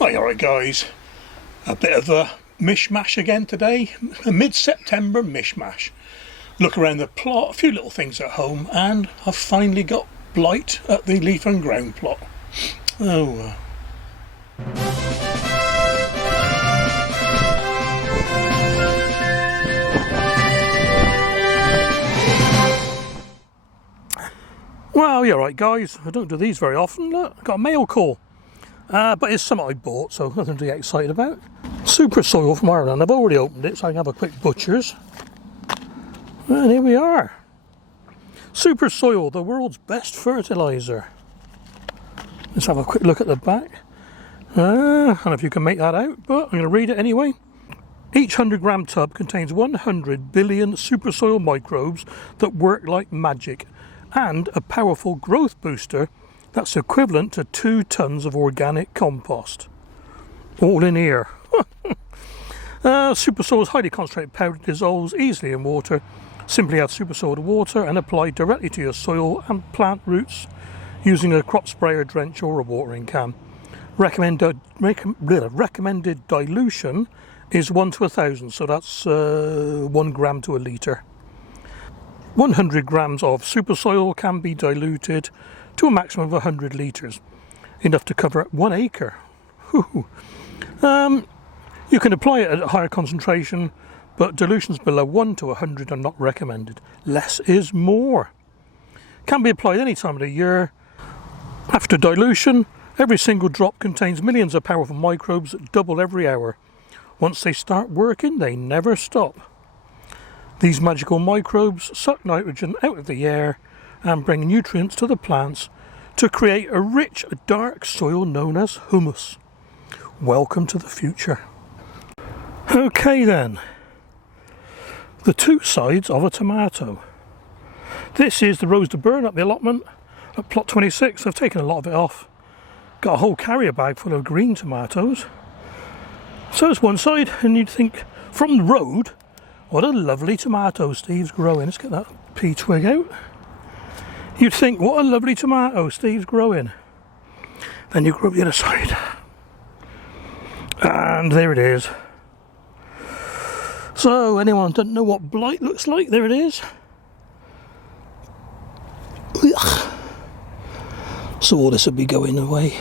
Right, alright guys, a bit of a mishmash again today, a mid-September mishmash. Look around the plot, a few little things at home, and I've finally got blight at the leaf and ground plot. Oh well, you're right guys, I don't do these very often. Look, I've got a mail call. But it's something I bought, so nothing to get excited about. Super soil from Ireland. I've already opened it, so I can have a quick butcher's. And here we are. Super soil, the world's best fertilizer. Let's have a quick look at the back. I don't know if you can make that out, but I'm going to read it anyway. Each 100-gram tub contains 100 billion super soil microbes that work like magic, and a powerful growth booster that's equivalent to 2 tons of organic compost. All in here. Super soil is highly concentrated powder, dissolves easily in water. Simply add super soil to water and apply directly to your soil and plant roots using a crop sprayer, drench or a watering can. Recommended dilution is 1 to 1,000, so that's 1 gram to a litre. 100 grams of super soil can be diluted to a maximum of 100 litres, enough to cover 1 acre. You can apply it at a higher concentration, but dilutions below 1 to 100 are not recommended. Less is more. Can be applied any time of the year. After dilution, every single drop contains millions of powerful microbes that double every hour. Once they start working, they never stop. These magical microbes suck nitrogen out of the air and bring nutrients to the plants to create a rich, dark soil known as humus. Welcome to the future. Okay then, the 2 sides of a tomato. This is the rows to burn up the allotment at plot 26. I've taken a lot of it off. Got a whole carrier bag full of green tomatoes. So that's one side, and you'd think from the road, what a lovely tomato Steve's growing. Let's get that pea twig out. You'd think, what a lovely tomato Steve's growing. Then you grow up the other side. And there it is. So, anyone doesn't know what blight looks like, there it is. So all this will be going away.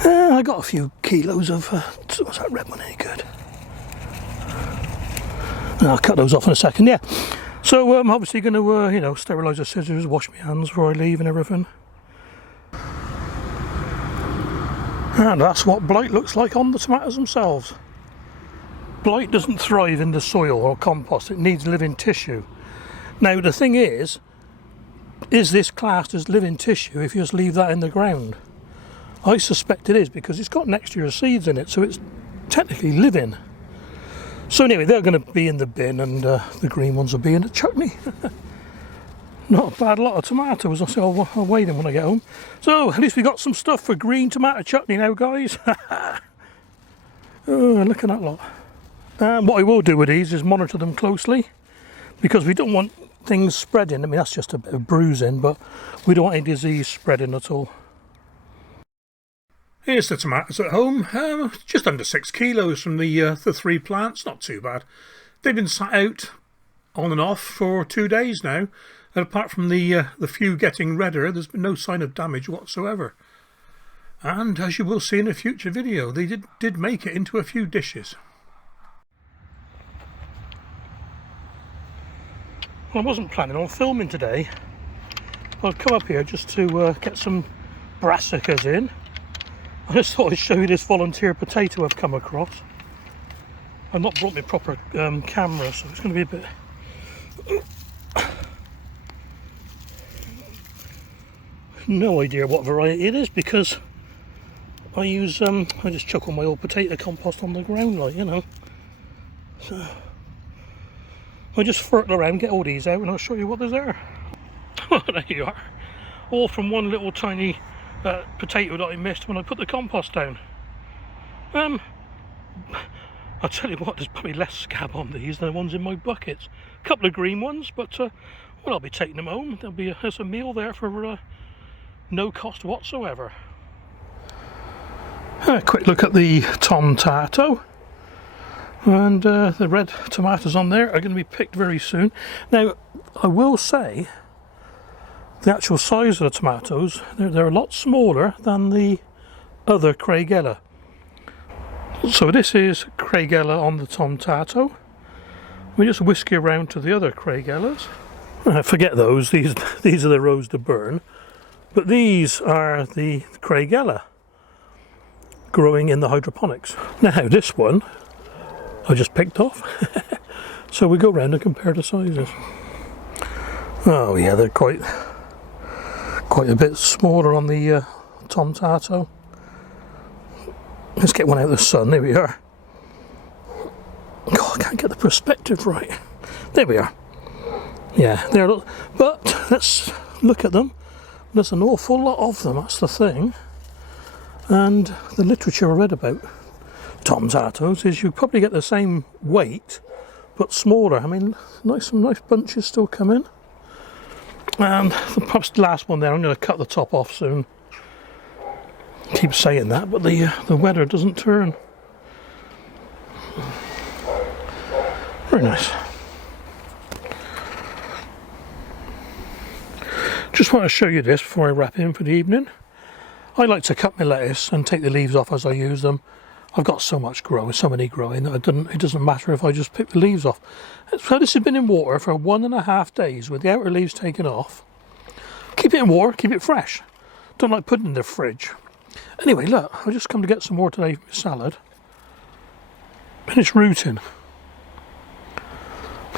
I got a few kilos of, what's that red one, any good? I'll cut those off in a second, yeah. So I'm obviously going to, sterilise the scissors, wash my hands before I leave and everything. And that's what blight looks like on the tomatoes themselves. Blight doesn't thrive in the soil or compost, it needs living tissue. Now the thing is this classed as living tissue if you just leave that in the ground? I suspect it is, because it's got next year's seeds in it, so it's technically living. So anyway, they're going to be in the bin, and the green ones will be in the chutney. Not a bad lot of tomatoes. I'll weigh them when I get home. So at least we got some stuff for green tomato chutney now, guys. Oh, look at that lot. What I will do with these is monitor them closely, because we don't want things spreading. I mean, that's just a bit of bruising, but we don't want any disease spreading at all. Here's the tomatoes at home, just under 6 kilos from the 3 plants, not too bad. They've been sat out on and off for 2 days now, and apart from the few getting redder, there's been no sign of damage whatsoever. And as you will see in a future video, they did make it into a few dishes. Well, I wasn't planning on filming today. I've come up here just to get some brassicas in. I just thought I'd show you this volunteer potato I've come across. I've not brought my proper camera, so it's going to be a bit... No idea what variety it is, because I use, I just chuck all my old potato compost on the ground, like, So I just fertile around, get all these out, and I'll show you what there's there. There you are. All from one little tiny potato that I missed when I put the compost down. I'll tell you what, there's probably less scab on these than the ones in my buckets. A couple of green ones, but well, I'll be taking them home. There's a meal there for no cost whatsoever. A quick look at the tomato, and the red tomatoes on there are going to be picked very soon. Now I will say the actual size of the tomatoes, they're a lot smaller than the other Craigella. So this is Craigella on the tomato. We just whisk it around to the other Craigellas. Forget those, these are the rows to burn. But these are the Craigella growing in the hydroponics. Now this one I just picked off. So we go around and compare the sizes. Oh yeah, they're quite a bit smaller on the tomato. Let's get one out of the sun. There we are. God, I can't get the perspective right. There we are. Yeah, they're. But let's look at them. There's an awful lot of them. That's the thing. And the literature I read about tomatoes is you probably get the same weight, but smaller. I mean, some nice bunches still come in. And perhaps the last one there. I'm going to cut the top off soon. Keep saying that, but the weather doesn't turn. Very nice. Just want to show you this before I wrap in for the evening. I like to cut my lettuce and take the leaves off as I use them. I've got so many growing that it doesn't matter if I just pick the leaves off. So this has been in water for 1.5 days with the outer leaves taken off. Keep it in water, keep it fresh. Don't like putting it in the fridge. Anyway, look, I just come to get some more today for my salad. And it's rooting.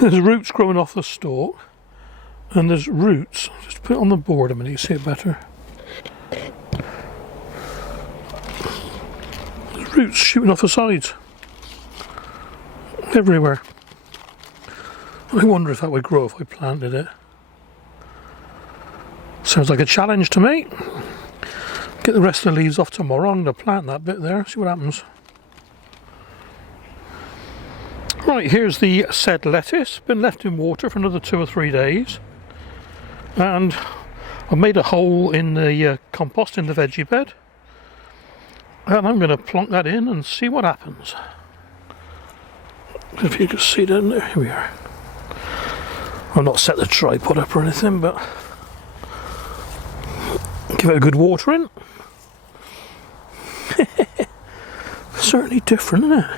There's roots growing off the stalk. And there's roots. Just put it on the board a minute, you see it better. There's roots shooting off the sides. Everywhere. I wonder if that would grow if I planted it. Sounds like a challenge to me. Get the rest of the leaves off tomorrow. I'm going to plant that bit there, see what happens. Right, here's the said lettuce. Been left in water for another 2 or 3 days. And I've made a hole in the compost in the veggie bed. And I'm going to plonk that in and see what happens. If you can see down there, here we are. I've not set the tripod up or anything, but give it a good watering. Certainly different, isn't it?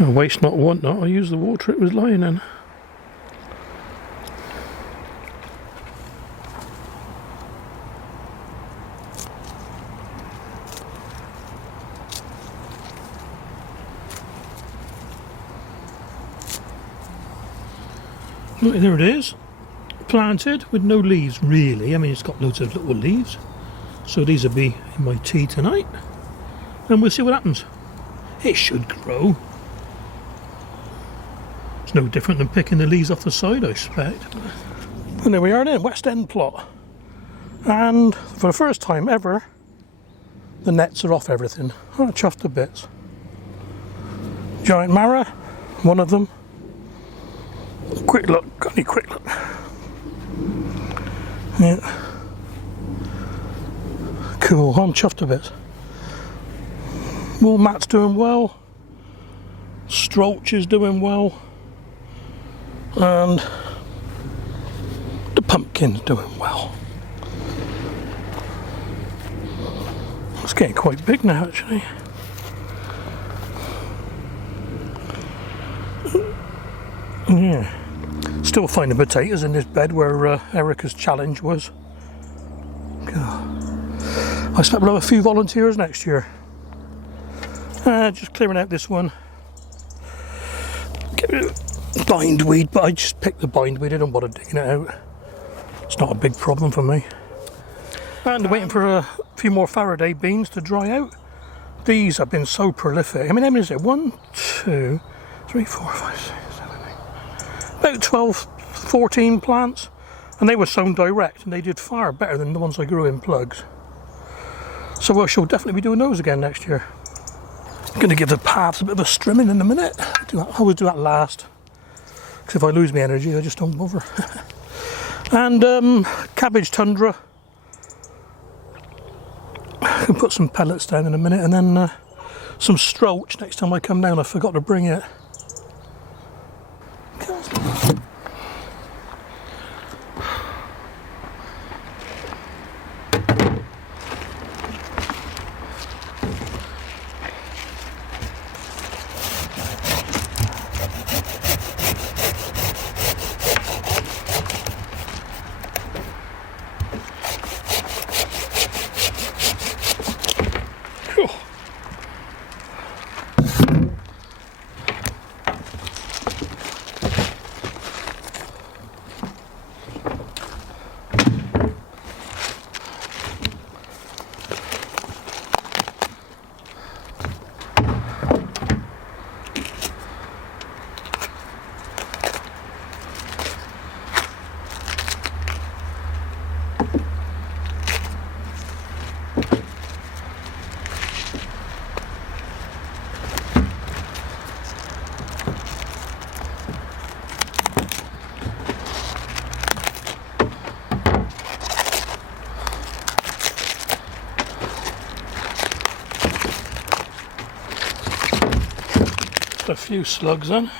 Waste not, want not. I use the water it was lying in. Right, there it is. Planted with no leaves, really. I mean, it's got loads of little leaves. So these will be in my tea tonight. And we'll see what happens. It should grow. It's no different than picking the leaves off the side, I expect. And there we are then, West End plot. And for the first time ever, the nets are off everything. Oh, chuffed to bits. Giant Mara, one of them. Quick look, got any quick look? Yeah. Cool, I'm chuffed a bit. Wool mat's doing well. Stroach is doing well. And the pumpkin's doing well. It's getting quite big now, actually. Yeah. Still finding potatoes in this bed where Erica's challenge was. I expect we'll have a few volunteers next year. Just clearing out this one. Get rid of bindweed, but I just picked the bindweed. I don't bother digging it out. It's not a big problem for me. And waiting for a few more Faraday beans to dry out. These have been so prolific. I mean, how many is it? 1, 2, 3, 4, 5, 6, 7, 8. About 12, 14 plants. And they were sown direct, and they did far better than the ones I grew in plugs. So I shall definitely be doing those again next year. I'm going to give the paths a bit of a strimming in a minute. I always do that last. Because if I lose my energy, I just don't bother. And cabbage tundra. I can put some pellets down in a minute, and then some stroach next time I come down. I forgot to bring it. A few slugs in.